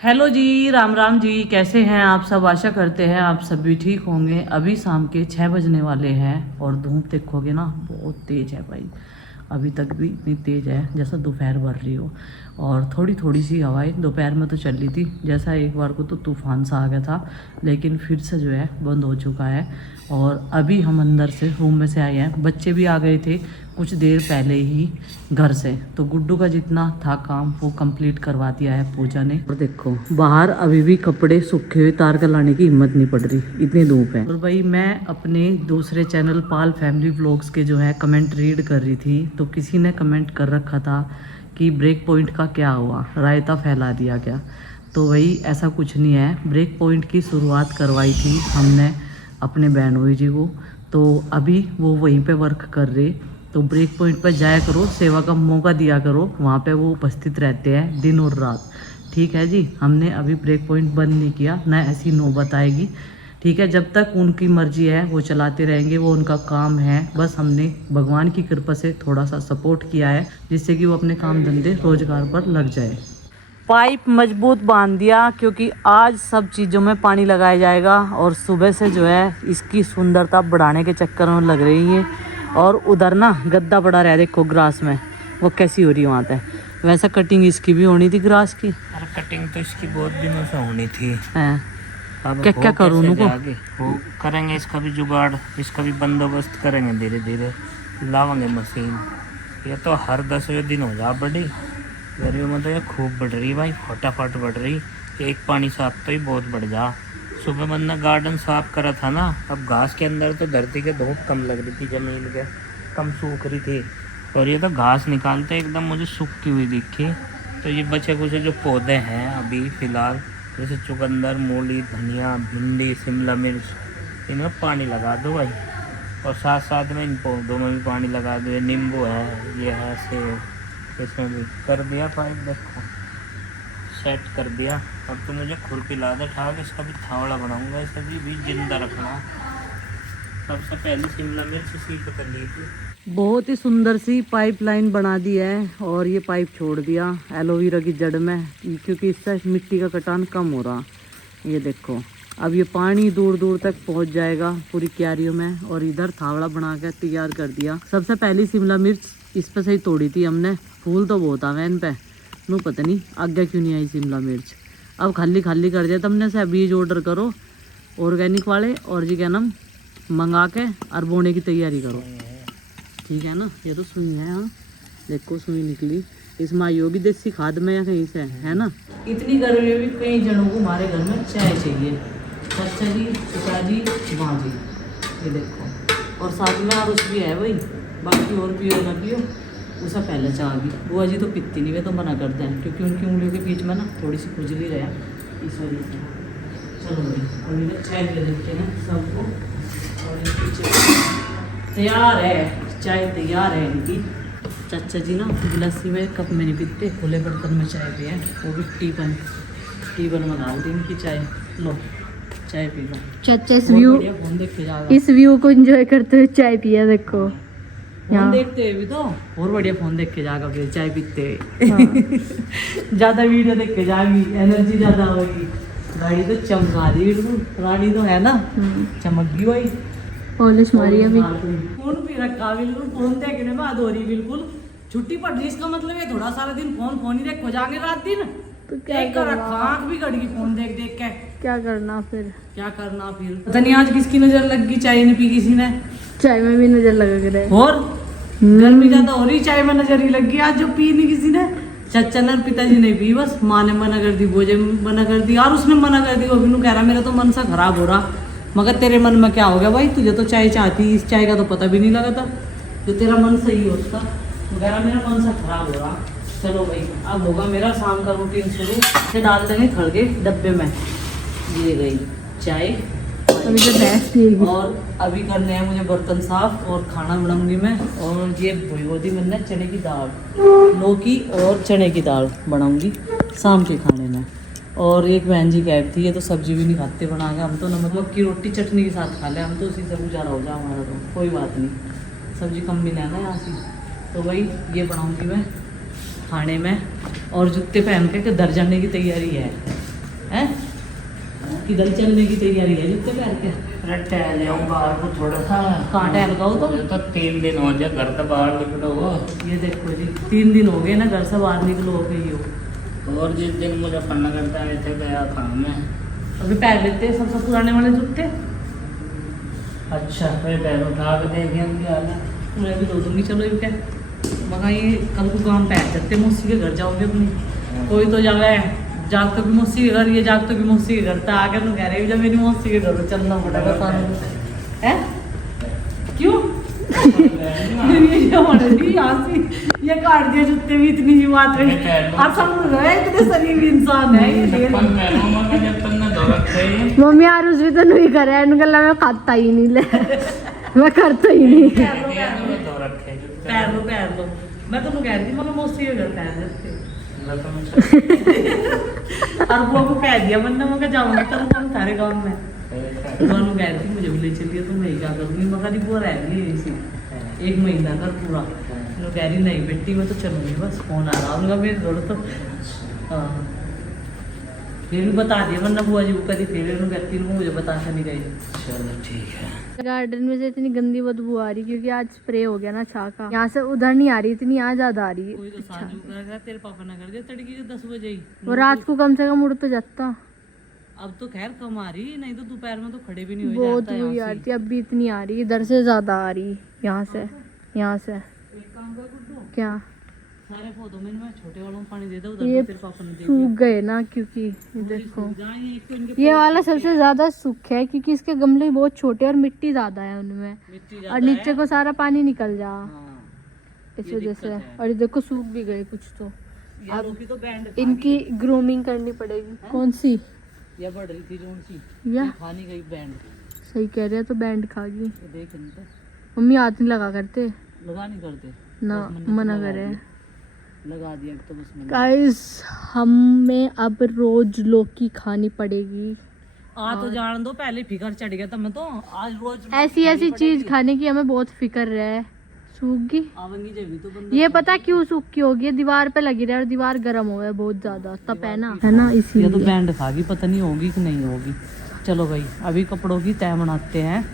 Hello जी, राम राम जी। कैसे हैं आप सब? आशा करते हैं आप सभी ठीक होंगे। अभी शाम के 6 बजने वाले हैं और धूप देखोगे ना बहुत तेज़ है भाई। अभी तक भी इतनी तेज़ है जैसा दोपहर भर रही हो। और थोड़ी थोड़ी सी हवाएं दोपहर में तो चल रही थी, जैसा एक बार को तो तूफान सा आ गया था, लेकिन फिर से जो है बंद हो चुका है। और अभी हम अंदर से रूम में से आए हैं। बच्चे भी आ गए थे कुछ देर पहले ही घर से, तो गुड्डू का जितना था काम वो कंप्लीट करवा दिया है पूजा ने। और देखो बाहर अभी भी कपड़े सूखे हुए तार कर लाने की हिम्मत नहीं पड़ रही, इतनी धूप है। और भाई मैं अपने दूसरे चैनल पाल फैमिली व्लॉग्स के जो है कमेंट रीड कर रही थी, तो किसी ने कमेंट कर रखा था कि ब्रेक पॉइंट का क्या हुआ, रायता फैला दिया गया। तो वही ऐसा कुछ नहीं है। ब्रेक पॉइंट की शुरुआत करवाई थी हमने अपने बहनोई जी को, तो अभी वो वहीं पे वर्क कर रहे। तो ब्रेक पॉइंट पर जाया करो, सेवा का मौका दिया करो, वहाँ पे वो उपस्थित रहते हैं दिन और रात। ठीक है जी, हमने अभी ब्रेक पॉइंट बंद नहीं किया, ना ऐसी नौबत आएगी। ठीक है, जब तक उनकी मर्जी है वो चलाते रहेंगे, वो उनका काम है। बस हमने भगवान की कृपा से थोड़ा सा सपोर्ट किया है जिससे कि वो अपने काम धंधे रोजगार पर लग जाए। पाइप मजबूत बांध दिया क्योंकि आज सब चीज़ों में पानी लगाया जाएगा और सुबह से जो है इसकी सुंदरता बढ़ाने के चक्कर में लग रही है। और उधर ना गद्दा पड़ा रहा है, देखो ग्रास में वो कैसी हो रही है वहाँ पे। वैसा कटिंग इसकी भी होनी थी ग्रास की। अरे कटिंग तो इसकी बहुत दिनों से होनी थी। अब क्या क्या करूँ उनको? वो करेंगे, इसका भी जुगाड़, इसका भी बंदोबस्त करेंगे, धीरे धीरे लावेंगे मशीन। ये तो हर 10वें दिन हो जा बड़ी गर्मियों में, तो ये खूब बढ़ रही भाई, फटाफट बढ़ रही। एक पानी साफ तो ही बहुत बढ़ जा। सुबह मैंने गार्डन साफ करा था ना, अब घास के अंदर तो धरती के धूप कम लग रही थी, जमीन के कम सूख रही थी, और ये तो घास निकालते एकदम मुझे सूखी हुई दिखी। तो ये बचे कुछ जो पौधे हैं अभी फ़िलहाल, जैसे चुकंदर, मूली, धनिया, भिंडी, शिमला मिर्च, इनमें पानी लगा दो भाई। और साथ साथ में इन पौधों में भी पानी लगा दो। ये नींबू है, ये है सेब, इसमें भी कर दिया पाइप, देखो सेट कर दिया। अब तो मुझे खुरपी ला दे ठाक, इसका भी थावड़ा बनाऊंगा, इसे भी जिंदा रखना। सबसे पहले शिमला मिर्च सीट कर ली थी। बहुत ही सुंदर सी पाइपलाइन बना दी है और ये पाइप छोड़ दिया एलोवेरा की जड़ में, क्योंकि इससे मिट्टी का कटान कम हो रहा। ये देखो अब ये पानी दूर दूर तक पहुंच जाएगा पूरी क्यारियों में। और इधर थावड़ा बना कर तैयार कर दिया। सबसे पहली शिमला मिर्च इस पे से ही तोड़ी थी हमने। फूल तो बहुत आ गए इन पे, नो पता नहीं आगे क्यों नहीं आई शिमला मिर्च। अब खाली खाली कर दिया तुमने से, बीज ऑर्डर करो ऑर्गेनिक वाले, और जी क्या नाम मंगा के और बोने की तैयारी करो। ठीक है ना, ये तो सुई है। हाँ देखो सुई निकली, इसमें आई होगी देसी खाद में या कहीं से, है ना। इतनी गर्मी में भी कई जनों को हमारे घर में चाय चाहिए। चाचा जी, पिताजी, माँ जी, ये देखो। और साथ में और भी है भाई, बाकी और पियो ना पियो, उससे पहले चाह भी। बुआ जी तो पीती नहीं, वे तो मना करते हैं क्योंकि उनकी उंगलियों के बीच में ना थोड़ी सी खुजली रहे, इस वजह से। चलो भाई और इन्हें चाय दे देते हैं सबको। और इनकी तैयार है चाय, तैयार है इनकी। चाचा जी ना गिलासी में कप में नहीं पीते, खुले बर्तन में चाय पिए, वो भी टीबन में डाल दी इनकी चाय। लो चाय पी लो। चाचा फोन देख के जाएगा, इस व्यू को एंजॉय करते हुए चाय पिया, देखो फोन देखते हुए भी तो और बढ़िया फोन देख के जाएगा, फिर चाय पीते हुए। ज्यादा वीडियो देख के जाएगी, एनर्जी ज्यादा होगी। गाड़ी तो चमका दी बिल्कुल, रानी तो है ना, चमक गई भाई। पॉलिश मारी अभी। फोन भी रखा बिल्कुल, फोन देखने में अधूरी बिल्कुल। छुट्टी पड़ रही, इसका मतलब है थोड़ा सारा दिन फोन ही देख हो जाएंगे रात दिन। तो क्या एक रखा, आँख भी कट गई फोन देख देख के। क्या करना फिर? पता नहीं आज किसकी नजर लग गई, चाय नहीं पी किसी ने। चाय में भी नजर लग रहा है। और गर्मी ज्यादा हो रही, चाय में नजर ही लग गई आज, जो पी नहीं किसी ने। चाचा ने पिताजी ने पी, बस माँ ने मना कर दी, बोझे मना कर दी, और उसने मना कर दी। वो भी कह रहा मेरा तो मन सा खराब हो रहा। मगर तेरे मन में क्या हो गया भाई, तुझे तो चाय चाहती, इस चाय का तो पता भी नहीं लगा था। जो तेरा मन सही होता, वो कह रहा मेरा मन सा खराब हो रहा। चलो भाई अब होगा मेरा शाम का रूटीन शुरू से। डाल देंगे खड़गे डब्बे में, ये गई चाय। अभी तो भैंस पिएगी। और अभी करने हैं मुझे बर्तन साफ और खाना बनाऊंगी मैं। और ये भिगो दी मैंने चने की दाल, लौकी और चने की दाल बनाऊंगी शाम के खाने में। और एक बहन जी गैप थी, ये तो सब्जी भी नहीं खाते बना के, हम तो नमक की रोटी चटनी के साथ खा लें, हम तो उसी से गुजारा हो जाए हमारा, तो कोई बात नहीं, सब्जी कम भी लेना यहाँ से। तो भाई ये बनाऊंगी मैं खाने में। और जूते पहन के घर जाने की तैयारी है। हैं किधर चलने की तैयारी है जूते पहन के? अरे टहल जाऊँ बाहर को थोड़ा सा। कहाँ टहल गए हो तुम? मुझे तो 3 दिन हो जाए घर से बाहर निकलो हो। ये देखो जी 3 दिन हो गए ना घर से बाहर निकलो हो गई हो। और जिस दिन मुझे पढ़ना करता है वैसे गया काम में। अभी पहन लेते हैं सबसे पुराने वाले जूते। अच्छा फिर पैर उठा के देखेंगे क्या है। मैं भी धो दूंगी चलो ये क्या मगर ये कल को काम पहन सकते मौसी के घर जाओगे अपनी कोई तो जावे जाग तो भी मौसी के घर ये जाग तो भी मौसी के घर तो आगे तो कह रहे जब मेरी मौसी के घर चलना पड़ेगा सारा है क्यों ये काट दिया जूते भी इतनी ही बात है आप समझ रहे इतने शरीफ इंसान है ये ढेर मम्मी यार उस भी तो नहीं करे गला मैं खाता ही नहीं ले मैं करता ही नहीं। पैर लो मैं तो कह रही थी मगर मौसी के घर पैर लेते और वो को कह दिया वरना मैं जाऊंगी चलो हम सारे गाँव में दोनों कह रही थी मुझे भी ले चलिए तो मैं क्या करूँगी मगर वो रह गई इसी 1 महीना कर पूरा तो कह रही नहीं बेटी मैं तो चलूँगी बस फोन आ रहा उनका मेरे जोड़ तो हाँ फिर भी बता दिया वरना बुआ जी को कभी फिर कहती हूँ मुझे बता कर नहीं गई। चलो ठीक है। गार्डन में से इतनी गंदी बदबू आ रही क्योंकि आज स्प्रे हो गया ना छाह का। यहाँ से उधर नहीं आ रही इतनी यहाँ ज्यादा आ रही है। कोई तो साजू कर रहा तेरे पापा ने कर दिया तड़की के 10 बजे ही वो रात को कम से कम उड़ तो जाता। अब तो खैर कम आ रही नहीं तो दोपहर में तो खड़े भी नहीं हो बहुत जाता बुरी यहाँ आ से। रही थी अब भी इतनी आ रही इधर से ज्यादा आ रही यहाँ से एक काम कर गुड्डू क्या सारे पौधों में मैं छोटे वालों को पानी दे दो उधर ये तो तेरे पापा ने दे सूख गए ना क्योंकि ये देखो जहाँ ये एक तो इनके ये वाला सबसे ज्यादा सूख है क्योंकि इसके गमले बहुत छोटे और मिट्टी ज्यादा है उनमें मिट्टी और ज्यादा नीचे है। को सारा पानी निकल जा हाँ, इस ये वजह दिक्कत से है। और ये देखो सूख भी गए कुछ तो ये लोग की तो बैंड इनकी ग्रूमिंग करनी पड़ेगी। कौन सी ये बढ़ रही थी जोन सी या ये खानी गई बैंड सही कह रहे हैं तो बैंड खागी। ये देख नहीं तो मम्मी हाथ नहीं लगा करते लगा नहीं करते ना बस मैंने मना लगा करे दिया। लगा दिया तो बस मैंने गाइस हमें अब रोज लौकी खानी पड़ेगी। आ तो जान दो पहले फिकर चढ़ गया था मैं तो आज रोज ऐसी ऐसी चीज खाने की हमें बहुत फिक्र है। सूखी आवेंगी जब भी तो बंदा ये पता क्यों सूखी होगी ये दीवार पे लगी रही है और दीवार गर्म हो है बहुत ज्यादा तप है ना ये तो इसीलिए। बैंड खागी पता नहीं होगी कि नहीं होगी। चलो भाई अभी कपड़ों की तय बनाते हैं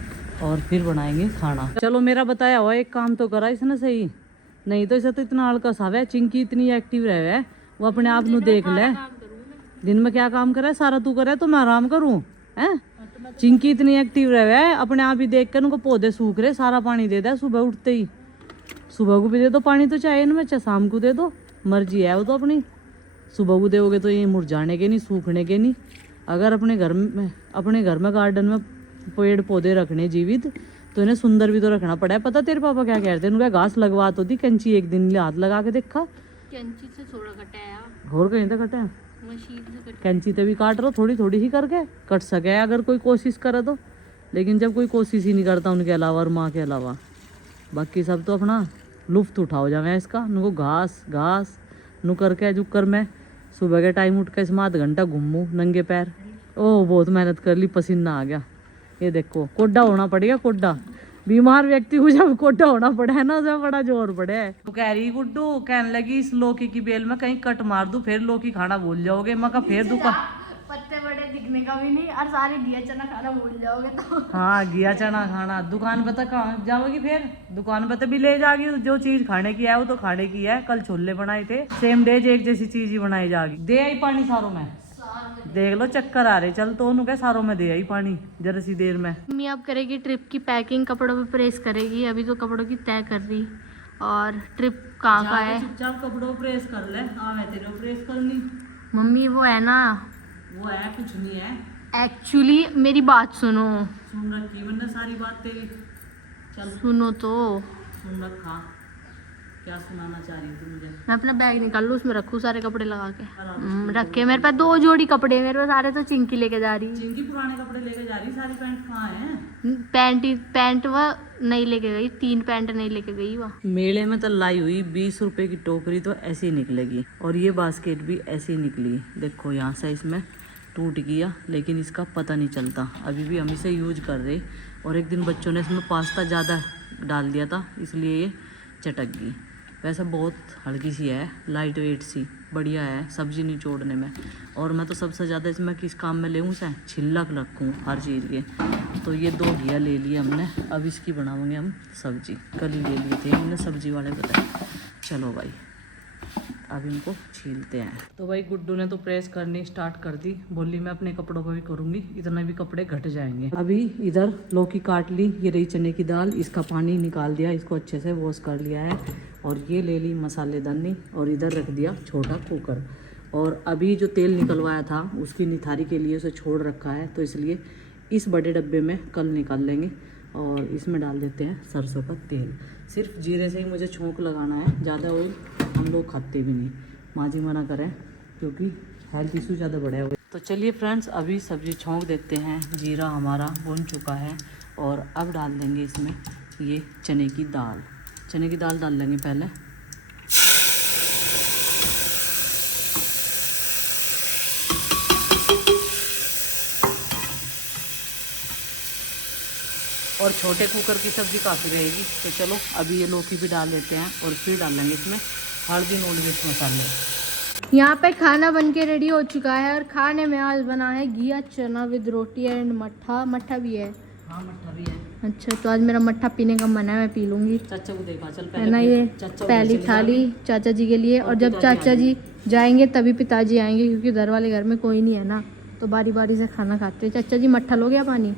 और फिर बनाएंगे खाना। चलो मेरा बताया हुआ एक काम तो करा इसने सही नहीं तो इसे तो इतना हल्का सा है चिंकी इतनी एक्टिव रहे है वो अपने आप नु देख ले दिन में क्या काम करे सारा तू करे तो मैं आराम करूँ है। चिंकी इतनी एक्टिव रहे है अपने आप ही देख कर उनको पौधे सूख रहे सारा पानी दे दे सुबह उठते ही सुबह को भी दे दो पानी तो चाहिए इनमें चाहे शाम को दे दो मर्जी है वो तो अपनी। सुबह को दोगे तो ये मुरझाने के नहीं सूखने के नहीं। अगर अपने घर में गार्डन में पेड़ पौधे रखने जीवित तो इन्हें सुंदर भी तो रखना पड़ा है। पता तेरे पापा क्या कहते हैं उनका घास लगवा तो थी कैंची एक दिन हाथ लगा के देखा कैंची से थोड़ा कटाया और कहीं तो कटा है मशीन से कैंची तो भी काट रहा थोड़ी थोड़ी ही करके कट सके अगर कोई कोशिश करे तो। लेकिन जब कोई कोशिश ही नहीं करता उनके अलावा और माँ के अलावा बाकी सब तो अपना लुफ्त उठाओ जावे इसका उनको घास नु करके जो कर मैं सुबह के टाइम उठ के इसमें आधा घंटा घूमूं नंगे पैर। ओह बहुत मेहनत कर ली पसीना आ गया। ये देखो कोड्डा होना पड़ेगा कोड्डा बीमार व्यक्ति को जब कोड्डा होना पड़ा है ना जब बड़ा जोर पड़े है। तो कह रही गुड्डू कहने लगी इस लौकी की बेल में कहीं कट मार दूं फिर लौकी खाना भूल जाओगे। मैं कहा फिर दुकान पत्ते बड़े दिखने का भी नहीं और सारे दिया चना खाना भूल जाओगे तो। हाँ घिया चना खाना दुकान पे तक कहाँ जाओगी फिर दुकान पे तो भी ले जागी जो चीज खाने की है वो तो खाने की है। कल छोले बनाए थे सेम डेज एक जैसी चीज ही बनाई जाएगी। दे आई पानी सारों में देख लो चक्कर आ रहे चल तो उन्होंने क्या सारों में दे आई पानी जरा सी देर में। मम्मी अब करेगी ट्रिप की पैकिंग कपड़ों पे प्रेस करेगी अभी तो कपड़ों की तय कर रही और ट्रिप कहाँ का है। चुपचाप कपड़ों प्रेस कर ले मैं तेरे प्रेस करनी मम्मी वो है ना वो है कुछ नहीं है एक्चुअली मेरी बात सुनो सुन रखी मैंने सारी बात तेरी। चल सुनो तो सुन रखा क्या सुनाना चाह रही थी मुझे। मैं अपना बैग निकाल लूँ उसमें रखूँ सारे कपड़े लगा के रखे मेरे पास 2 जोड़ी कपड़े मेरे पास सारे तो चिंकी लेके जा रही। चिंकी पुराने कपड़े लेके जा रही सारी पैंट कहाँ है। पैंट वह नहीं लेके गई 3 पैंट नहीं लेके गई वह। मेले में तो लाई हुई 20 रुपए की टोकरी तो ऐसी निकलेगी और ये बास्केट भी ऐसी निकली। देखो यहाँ से इसमें टूट गया लेकिन इसका पता नहीं चलता अभी भी हम इसे यूज कर रहे। और एक दिन बच्चों ने इसमें पास्ता ज़्यादा डाल दिया था इसलिए ये चटक गई। वैसे बहुत हल्की सी है, लाइट वेट सी, बढ़िया है सब्जी निचोड़ने में। और मैं तो सबसे ज़्यादा इसमें किस काम में लेऊँ से छिलक रखूँ हर चीज़ के। तो ये 2 घिया ले लिए हमने, अब इसकी बनाएंगे हम सब्जी। कल ही ले लिए थे हमने, सब्जी वाले बताए। चलो भाई अब इनको छीलते हैं। तो भाई गुड्डू ने तो प्रेस करनी स्टार्ट कर दी, बोली मैं अपने कपड़ों पर भी करूँगी, इतना भी कपड़े घट जाएंगे। अभी इधर लौकी काट ली, ये रही चने की दाल, इसका पानी निकाल दिया, इसको अच्छे से वॉश कर लिया है। और ये ले ली मसालेदानी और इधर रख दिया छोटा कुकर। और अभी जो तेल निकलवाया था उसकी निथारी के लिए उसे छोड़ रखा है, तो इसलिए इस बड़े डब्बे में कल निकाल लेंगे। और इसमें डाल देते हैं सरसों का तेल। सिर्फ जीरे से ही मुझे छोंक लगाना है, ज़्यादा ऑयल हम लोग खाते भी नहीं, माँ जी मना करें क्योंकि हेल्थ इशू ज़्यादा बढ़े हुए। तो चलिए फ्रेंड्स अभी सब्जी छोंक देते हैं। जीरा हमारा भुन चुका है और अब डाल देंगे इसमें ये चने की दाल। चने की दाल डाल लेंगे पहले। और छोटे कुकर की सब्ज़ी काफ़ी रहेगी। तो चलो अभी ये लौकी भी डाल देते हैं और फिर डालेंगे इसमें हल्दी, नून, मिर्च मसाले। यहाँ पे खाना बन के रेडी हो चुका है और खाने में आज बना है घिया चना विद रोटी एंड मट्ठा। मट्ठा भी है? हाँ मट्ठा भी है। अच्छा, तो आज मेरा मट्ठा पीने का मन है, मैं पी लूँगी। चाचा को देखा चल है ना, ये पहली थाली चाचा जी के लिए। और जब चाचा जी जाएंगे तभी पिताजी आएंगे, क्योंकि उधर वाले घर में कोई नहीं है ना, तो बारी बारी से खाना खाते हैं। चाचा जी मट्ठा लो, गया पानी?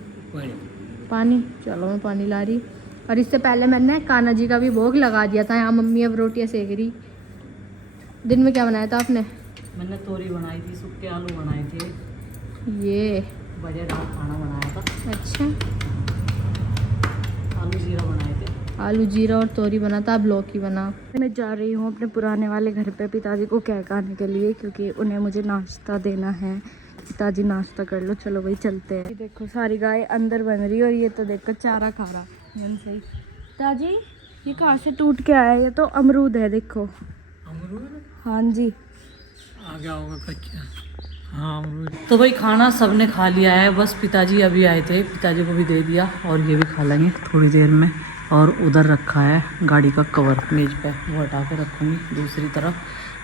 चलो मैं पानी ला रही। और इससे पहले मैंने कान्हा जी का भी भोग लगा दिया था। यहाँ मम्मी अब रोटियाँ सेक रही। दिन में क्या बनाया था आपने? मैंने तोरी बनाई थी, सूखे आलू बनाए थे, ये बढ़िया दाल खाना बनाया था। अच्छा, आलू जीरा बनाए थे। आलू जीरा और तोरी बना था, अब लौकी बना। मैं जा रही हूँ अपने पुराने वाले घर पे पिताजी को केक आने के लिए, क्योंकि उन्हें मुझे नाश्ता देना है। पिताजी नाश्ता कर लो, चलो भाई चलते हैं। देखो सारी गाय अंदर बन रही है और ये तो देखो चारा खा रहा है सही। पिताजी ये कहाँ से टूट के आया है? ये तो अमरूद है, देखो। अमरूद? हाँ जी, आ गया होगा कच्चा। हाँ अमरूद। तो भाई खाना सबने खा लिया है, बस पिताजी अभी आए थे, पिताजी को भी दे दिया और ये भी खा लेंगे थोड़ी देर में। और उधर रखा है गाड़ी का कवर मेज पे, वो हटा के रखूँगी दूसरी तरफ।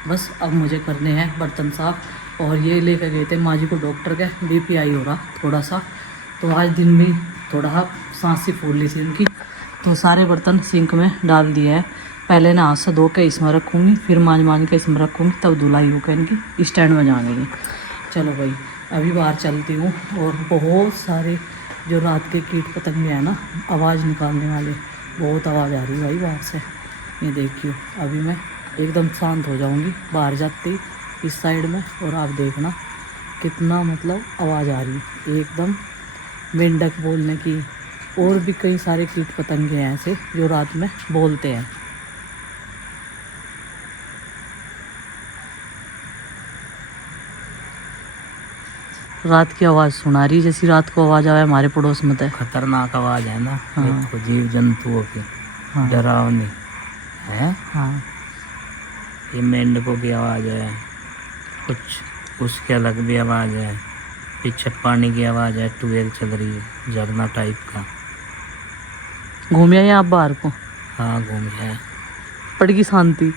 बस अब मुझे करने हैं बर्तन साफ। और ये लेकर गए थे माँ जी को डॉक्टर के, बीपी हो रहा थोड़ा सा, तो आज दिन में थोड़ा सांस सी फूल ली थी उनकी। तो सारे बर्तन सिंक में डाल दिए हैं। पहले ना हाथ से धो के इसमें रखूँगी, फिर मांझ के इसमें रखूँगी, तब धुलाई होकर इनकी स्टैंड में जाएंगे। चलो भाई अभी बाहर चलती हूँ। और बहुत सारे जो रात के कीट पतंगे हैं ना, आवाज़ निकालने वाले, बहुत आवाज़ आ रही है भाई बाहर से। ये देखियो अभी मैं एकदम शांत हो जाऊँगी बाहर जाते ही इस साइड में, और आप देखना कितना मतलब आवाज़ आ रही है एकदम मेंढक बोलने की। और भी कई सारे कीट पतंगे हैं ऐसे जो रात में बोलते हैं। रात की आवाज़ सुना रही, जैसी रात को आवाज़ आवे हमारे पड़ोस में। तो खतरनाक आवाज़ है ना। हाँ। देखो जीव जंतुओं की हाँ। डरावनी है। हाँ ये मेंढकों की आवाज़ है, कुछ उसके अलग भी आवाज़ है। पीछे पानी की आवाज़ है, ट्यूबवेल चल रही है, झरना टाइप का। घूमिया या आप बाहर को? हाँ घूम है। पड़गी शांति।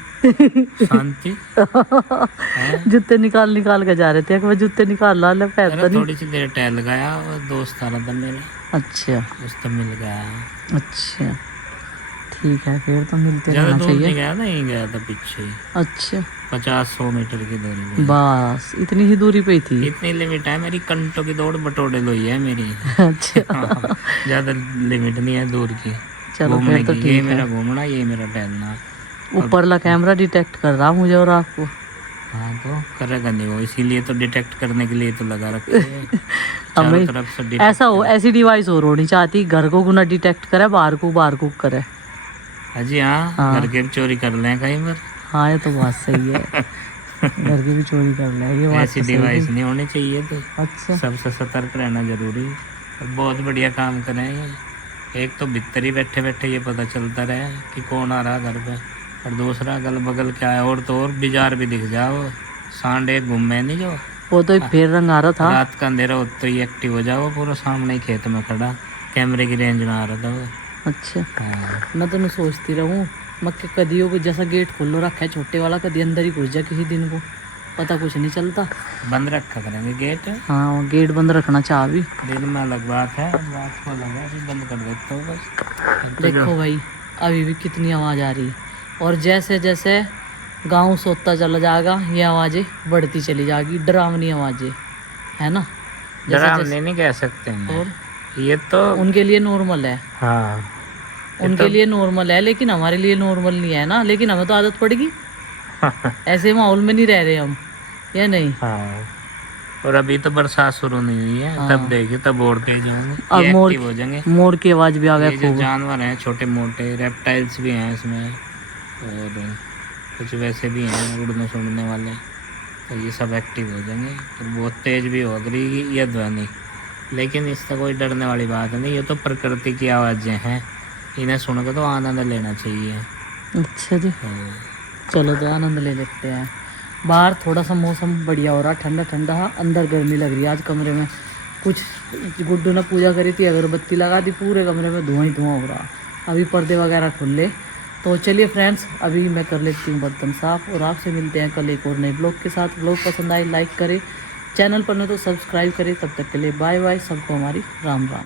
शांति है? जूते निकाल के जा रहे थे, एक बार जूते निकाल ला ले पैर अरे तो नहीं। थोड़ी सी देर टहल गया, वो दोस्त आ रहा था मेरा, अच्छा उससे मिल गया। अच्छा ठीक है, फिर तो मिलते ज़्यादा रहना दूर नहीं चाहिए। गया, नहीं गया था पीछे ही। अच्छा 50-100 मीटर की दूरी पे। बस इतनी ही दूरी पे ही थी। इतनी लिमिट है मेरी, कंटों की दौड़ बटोड़े लो है मेरी। अच्छा ज़्यादा लिमिट नहीं है दूर की। चलो घूमने फिर तो की, ये ठीक मेरा है। घूमना, ये मेरा टहलना। ऊपरला कैमरा डिटेक्ट कर रहा मुझे और आपको। हाँ तो करेगा नहीं वो, इसीलिए तो डिटेक्ट करने के लिए तो लगा रखे हैं। चारों हमें तरफ से detect ऐसा हो, ऐसी डिवाइस और होनी चाहती, घर को गुना डिटेक्ट करे, बाहर को करे। हाजी हाँ, हाँ। घर के भी चोरी कर लें कहीं पर। हाँ ये तो बात सही है, घर की भी चोरी कर ले, ये बात ऐसी तो सही डिवाइस है। नहीं होनी चाहिए। तो अच्छा सबसे सतर्क रहना जरूरी है। और बहुत बढ़िया काम करें ये। एक तो भीतर ही बैठे बैठे ये पता चलता रहे कि कौन आ रहा घर पे, और दूसरा अगल बगल क्या है। और तो और बाजार भी दिख जाओ, सांड एक घूमे नहीं जो, वो तो एक फेर रंग आ रहा था। रात का अंधेरा हो तो ही एक्टिव हो जाओ, पूरा सामने ही खेत में खड़ा, कैमरे की रेंज में आ रहा था वो। अच्छा हाँ। मैं तो नहीं सोचती रहूँ मक्के कदियों को जैसा गेट खोल लो रखा है छोटे वाला, कदी अंदर ही घुस जाए किसी दिन को, पता कुछ नहीं चलता। बंद रखा करेंगे गेट। हाँ वो गेट बंद रखना चाह भी। दिन में अलग बात है, रात को अलग है, फिर बंद कर देता हूँ बस। देखो भाई अभी भी कितनी आवाज़ आ रही है, और जैसे जैसे गांव सोता चला जाएगा ये आवाज़ें बढ़ती चली जाएगी, डरावनी आवाज़ें, है ना। जैसे डरावने नहीं कह सकते हैं, और ये तो उनके लिए नॉर्मल है, हाँ उनके लिए नॉर्मल है, लेकिन हमारे लिए नॉर्मल नहीं है ना। लेकिन हमें तो आदत पड़ेगी, ऐसे माहौल में नहीं रह रहे हम, या नहीं। हाँ। और अभी तो बरसात शुरू नहीं हुई है, हाँ। तब देखिए तब और तेज होंगे, अब ये मोर एक्टिव हो जाएंगे। मोर की आवाज़ भी आ गया ये जो खूब। जानवर हैं छोटे मोटे, रेप्टाइल्स भी हैं इसमें, और कुछ वैसे भी हैं उड़ने सुड़ने वाले, तो ये सब एक्टिव हो जाएंगे। तो बहुत तेज भी हो रही ये ध्वनि, लेकिन इससे कोई डरने वाली बात नहीं, ये तो प्रकृति की आवाज़ें हैं, इन्हें सुनकर तो आनंद लेना चाहिए। अच्छा जी, हाँ। चलो तो आनंद ले लेते हैं। बाहर थोड़ा सा मौसम बढ़िया हो रहा, ठंडा ठंडा, अंदर गर्मी लग रही है। आज कमरे में कुछ गुड्डू ने पूजा करी थी, अगरबत्ती लगा दी, पूरे कमरे में धुआं ही धुआं हो रहा। अभी पर्दे वगैरह खुले। तो चलिए फ्रेंड्स, अभी मैं कर लेती हूँ बर्तन साफ, और आपसे मिलते हैं कल एक और नए ब्लॉग के साथ। ब्लॉग पसंद आए लाइक करें, चैनल पर नहीं तो सब्सक्राइब करें। तब तक के लिए बाय बाय, सबको हमारी राम राम।